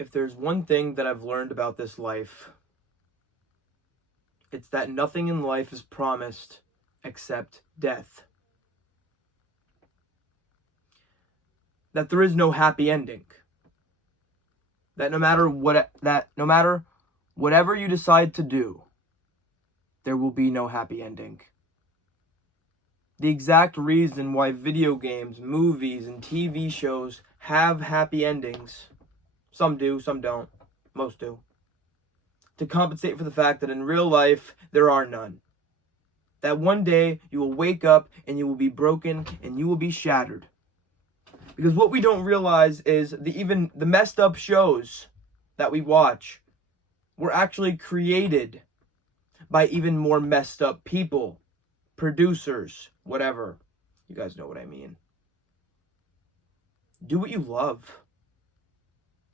If there's one thing that I've learned about this life, it's that nothing in life is promised except death. That there is no happy ending. That no matter whatever you decide to do, there will be no happy ending. The exact reason why video games, movies, and TV shows have happy endings, some do, some don't, most do, to compensate for the fact that in real life, there are none. That one day, you will wake up and you will be broken and you will be shattered. Because what we don't realize is the messed up shows that we watch were actually created by even more messed up people, producers, whatever. You guys know what I mean. Do what you love.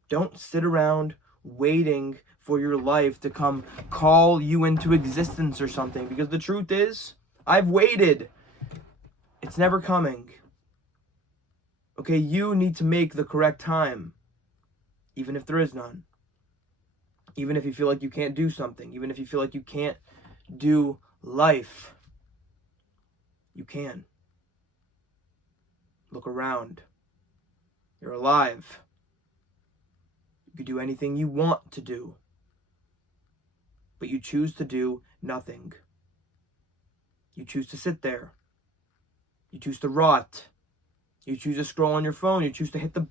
Don't sit around waiting for your life to come call you into existence or something. Because the truth is, I've waited. It's never coming. Okay, you need to make the correct time. Even if there is none. Even if you feel like you can't do something. Even if you feel like you can't do life. You can. Look around. You're alive. You can do anything you want to do. But you choose to do nothing. You choose to sit there. You choose to rot. You choose to scroll on your phone. You choose to hit the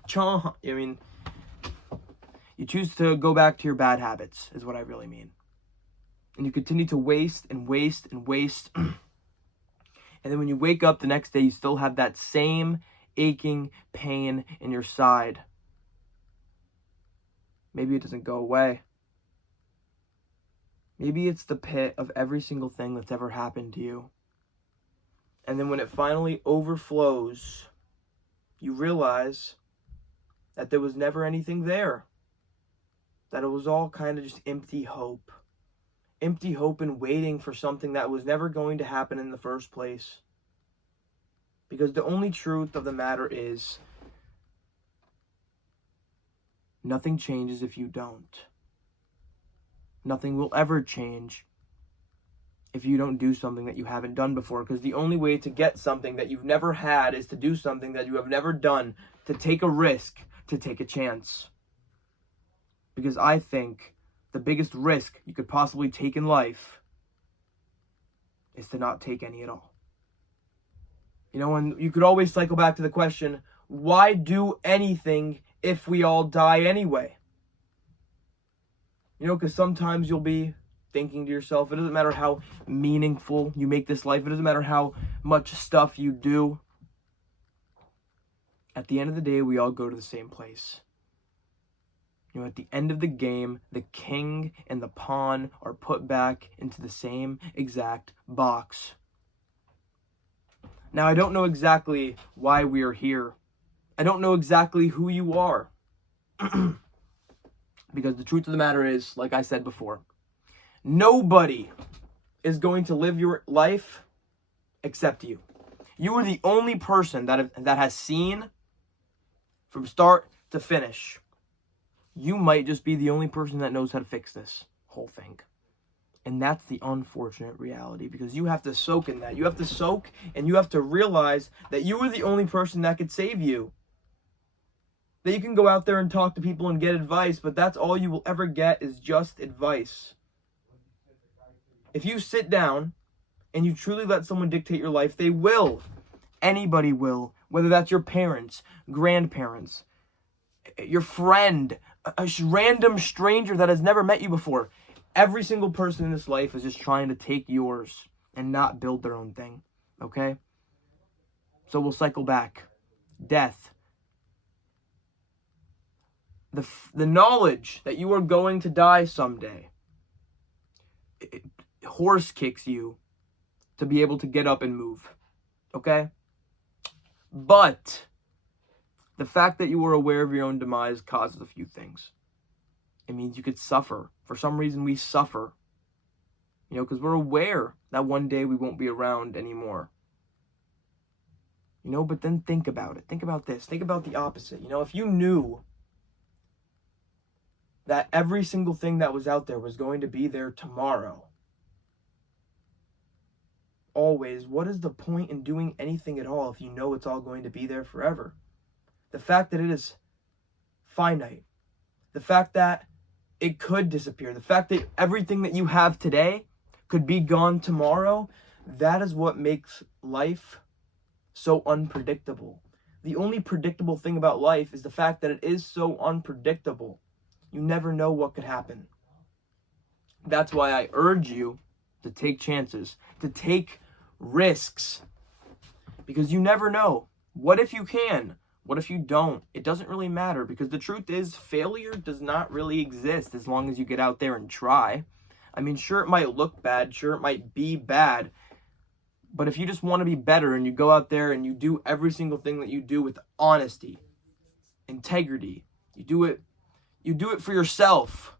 you choose to go back to your bad habits, is what I really mean. And you continue to waste and waste and waste. And then when you wake up the next day, you still have that same aching pain in your side. Maybe it doesn't go away. Maybe it's the pit of every single thing that's ever happened to you. And then when it finally overflows, you realize that there was never anything there. That it was all kind of just empty hope. Empty hope and waiting for something that was never going to happen in the first place. Because the only truth of the matter is, nothing changes if you don't. Nothing will ever change if you don't do something that you haven't done before. Because the only way to get something that you've never had is to do something that you have never done, to take a risk, to take a chance. Because I think the biggest risk you could possibly take in life is to not take any at all. You know, and you could always cycle back to the question, why do anything if we all die anyway? You know, because sometimes you'll be thinking to yourself, it doesn't matter how meaningful you make this life, it doesn't matter how much stuff you do. At the end of the day, we all go to the same place. You know, at the end of the game, the king and the pawn are put back into the same exact box. Now, I don't know exactly why we are here. I don't know exactly who you are. Because the truth of the matter is, like I said before, nobody is going to live your life except you. You are the only person that has seen from start to finish. You might just be the only person that knows how to fix this whole thing. And that's the unfortunate reality, because you have to soak in that. You have to soak and you have to realize that you are the only person that could save you. That you can go out there and talk to people and get advice, but that's all you will ever get is just advice. If you sit down and you truly let someone dictate your life, they will. Anybody will. Whether that's your parents, grandparents, your friend, a random stranger that has never met you before. Every single person in this life is just trying to take yours and not build their own thing. Okay? So we'll cycle back. Death. The knowledge that you are going to die someday, it horse kicks you to be able to get up and move. Okay? But the fact that you are aware of your own demise causes a few things. It means you could suffer. For some reason, we suffer. You know, because we're aware that one day we won't be around anymore. You know, but then think about it. Think about this. Think about the opposite. You know, if you knew that every single thing that was out there was going to be there tomorrow, always, what is the point in doing anything at all if you know it's all going to be there forever? The fact that it is finite, the fact that it could disappear, the fact that everything that you have today could be gone tomorrow, that is what makes life so unpredictable. The only predictable thing about life is the fact that it is so unpredictable. You never know what could happen. That's why I urge you to take chances, to take risks, because you never know. What if you can? What if you don't? It doesn't really matter, because the truth is failure does not really exist as long as you get out there and try. I mean, sure, it might look bad, sure, it might be bad, but if you just want to be better and you go out there and you do every single thing that you do with honesty, integrity, you do it for yourself,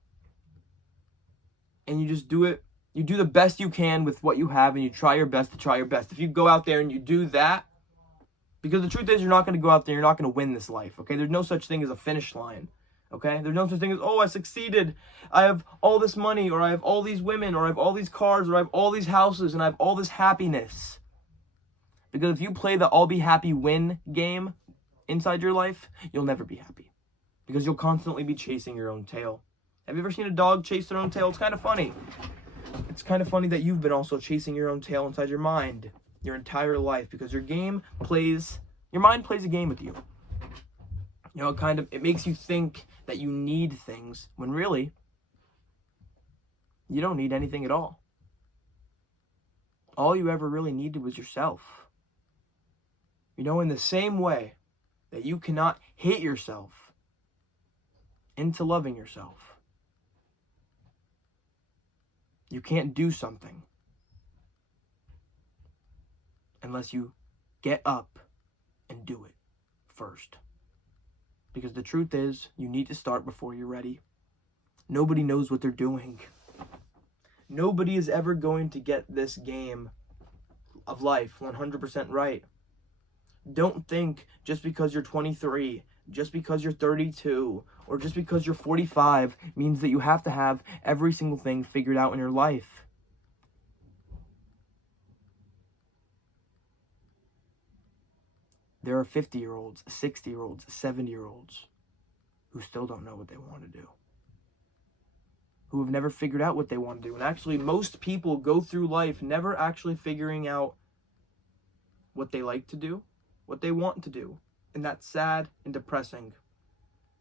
and you just do it, you do the best you can with what you have, and you try your best to try your best. If you go out there and you do that, because the truth is you're not going to go out there, you're not going to win this life, okay? There's no such thing as a finish line, okay? There's no such thing as, oh, I succeeded, I have all this money, or I have all these women, or I have all these cars, or I have all these houses, and I have all this happiness. Because if you play the I'll be happy win game inside your life, you'll never be happy. Because you'll constantly be chasing your own tail. Have you ever seen a dog chase their own tail? It's kind of funny. It's kind of funny that you've been also chasing your own tail inside your mind your entire life, because your mind plays a game with you. You know, it makes you think that you need things when really you don't need anything at all. All you ever really needed was yourself. You know, in the same way that you cannot hate yourself into loving yourself, you can't do something unless you get up and do it first. Because the truth is, you need to start before you're ready. Nobody knows what they're doing. Nobody is ever going to get this game of life 100% right. Don't think just because you're 23, just because you're 32, or just because you're 45 means that you have to have every single thing figured out in your life. There are 50-year-olds, 60-year-olds, 70-year-olds who still don't know what they want to do, who have never figured out what they want to do. And actually, most people go through life never actually figuring out what they like to do, what they want to do. And that's sad and depressing.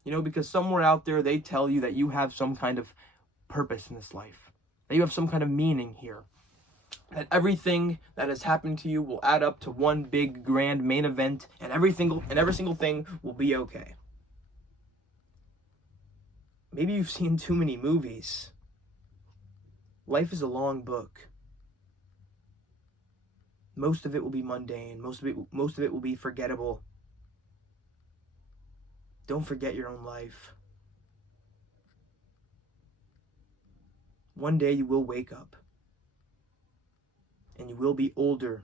You know, because somewhere out there, they tell you that you have some kind of purpose in this life, that you have some kind of meaning here, that everything that has happened to you will add up to one big grand main event, and every single thing will be okay. Maybe you've seen too many movies. Life is a long book. Most of it will be mundane. Most of it will be forgettable. Don't forget your own life. One day you will wake up, and you will be older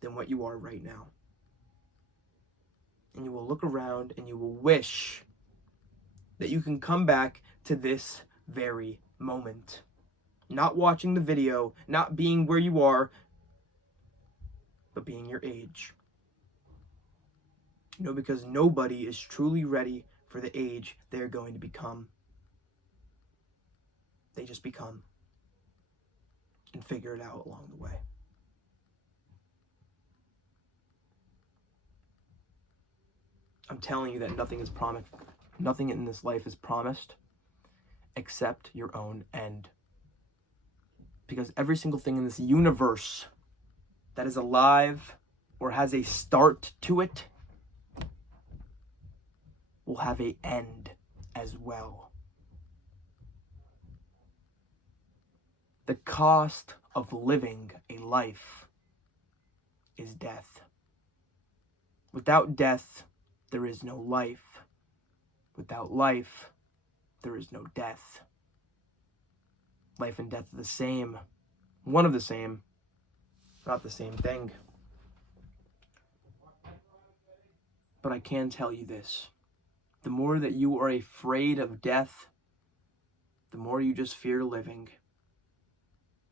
than what you are right now. And you will look around and you will wish that you can come back to this very moment. Not watching the video, not being where you are, but being your age. You know, because nobody is truly ready for the age they're going to become. They just become and figure it out along the way. I'm telling you that nothing is promised. Nothing in this life is promised except your own end. Because every single thing in this universe that is alive or has a start to it will have an end as well. The cost of living a life is death. Without death, there is no life. Without life, there is no death. Life and death are the same. One of the same, not the same thing. But I can tell you this. The more that you are afraid of death, the more you just fear living.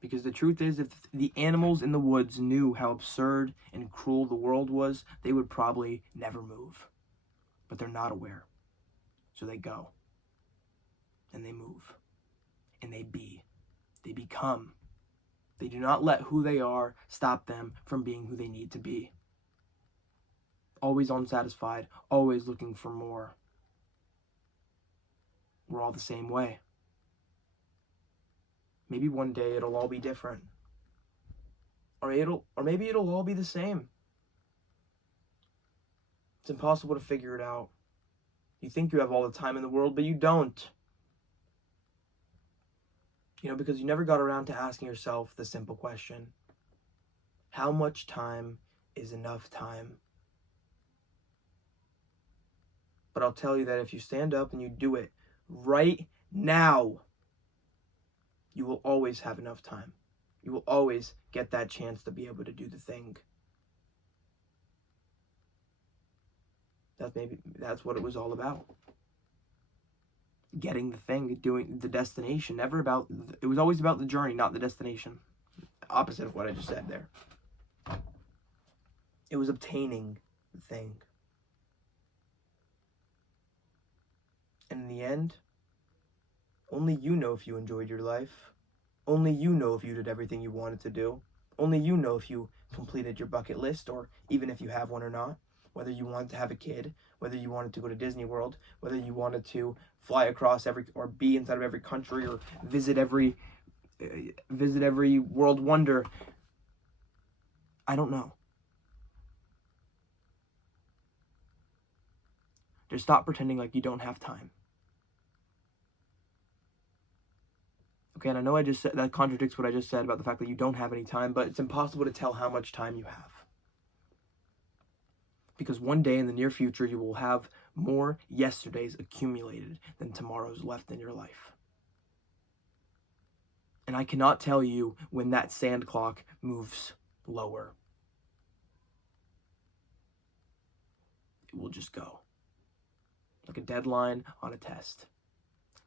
Because the truth is, if the animals in the woods knew how absurd and cruel the world was, they would probably never move. But they're not aware. So they go. And they move. And they be. They become. They do not let who they are stop them from being who they need to be. Always unsatisfied. Always looking for more. We're all the same way. Maybe one day it'll all be different. Or maybe it'll all be the same. It's impossible to figure it out. You think you have all the time in the world, but you don't. Because you never got around to asking yourself the simple question: how much time is enough time? But I'll tell you that if you stand up and you do it right now, you will always have enough time. You will always get that chance to be able to do the thing. That's what it was all about. Getting the thing, doing the destination. It was always about the journey, not the destination. Opposite of what I just said there. It was obtaining the thing. And in the end, only you know if you enjoyed your life. Only you know if you did everything you wanted to do. Only you know if you completed your bucket list, or even if you have one or not. Whether you wanted to have a kid, whether you wanted to go to Disney World, whether you wanted to fly across or be inside of every country, or visit every world wonder. I don't know. Just stop pretending like you don't have time. Okay, and I know I just said that contradicts what I just said about the fact that you don't have any time, but it's impossible to tell how much time you have. Because one day in the near future, you will have more yesterdays accumulated than tomorrows left in your life. And I cannot tell you when that sand clock moves lower. It will just go. Like a deadline on a test.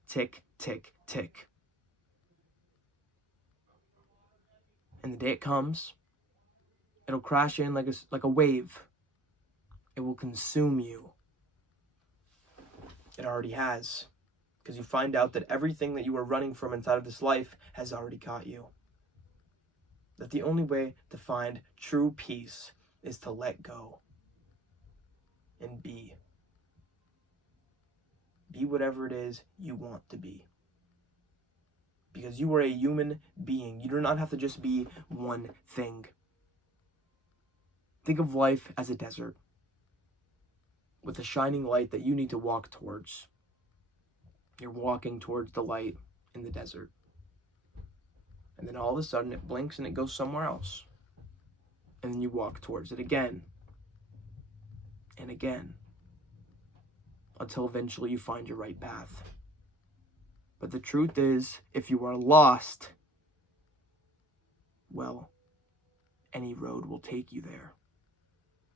Tick, tick, tick. And the day it comes, it'll crash in like a wave. It will consume you. It already has. Because you find out that everything that you were running from inside of this life has already caught you. That the only way to find true peace is to let go. And be. Be whatever it is you want to be. Because you are a human being. You do not have to just be one thing. Think of life as a desert with a shining light that you need to walk towards. You're walking towards the light in the desert. And then all of a sudden it blinks and it goes somewhere else. And then you walk towards it again and again until eventually you find your right path. But the truth is, if you are lost, well, any road will take you there.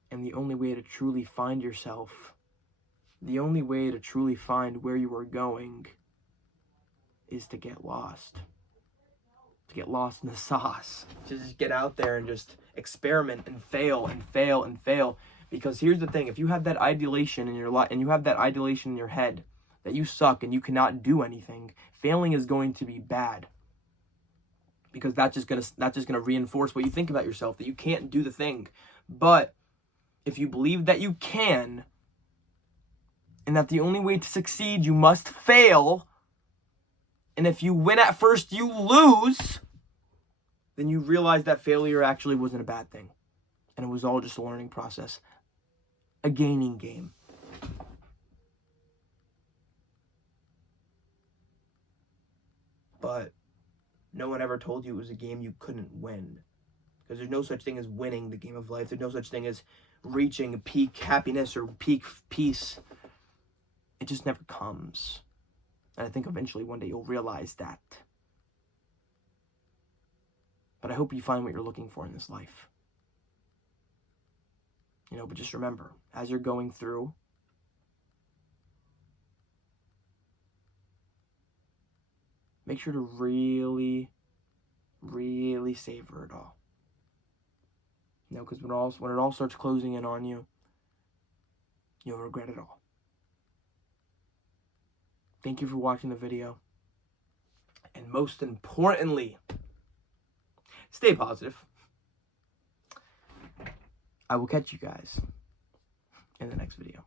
And the only way to truly find yourself, the only way to truly find where you are going, is to get lost. To get lost in the sauce. To just get out there and just experiment and fail and fail and fail. Because here's the thing, if you have that ideation in your life, and you have that ideation in your head, that you suck and you cannot do anything, failing is going to be bad. Because that's just gonna reinforce what you think about yourself, that you can't do the thing. But if you believe that you can, and that the only way to succeed you must fail, and if you win at first you lose, then you realize that failure actually wasn't a bad thing. And it was all just a learning process. A gaining game. But no one ever told you it was a game you couldn't win. Because there's no such thing as winning the game of life. There's no such thing as reaching peak happiness or peak peace. It just never comes. And I think eventually one day you'll realize that. But I hope you find what you're looking for in this life. But just remember, as you're going through, make sure to really, really savor it all. You know, because when it all starts closing in on you, you'll regret it all. Thank you for watching the video. And most importantly, stay positive. I will catch you guys in the next video.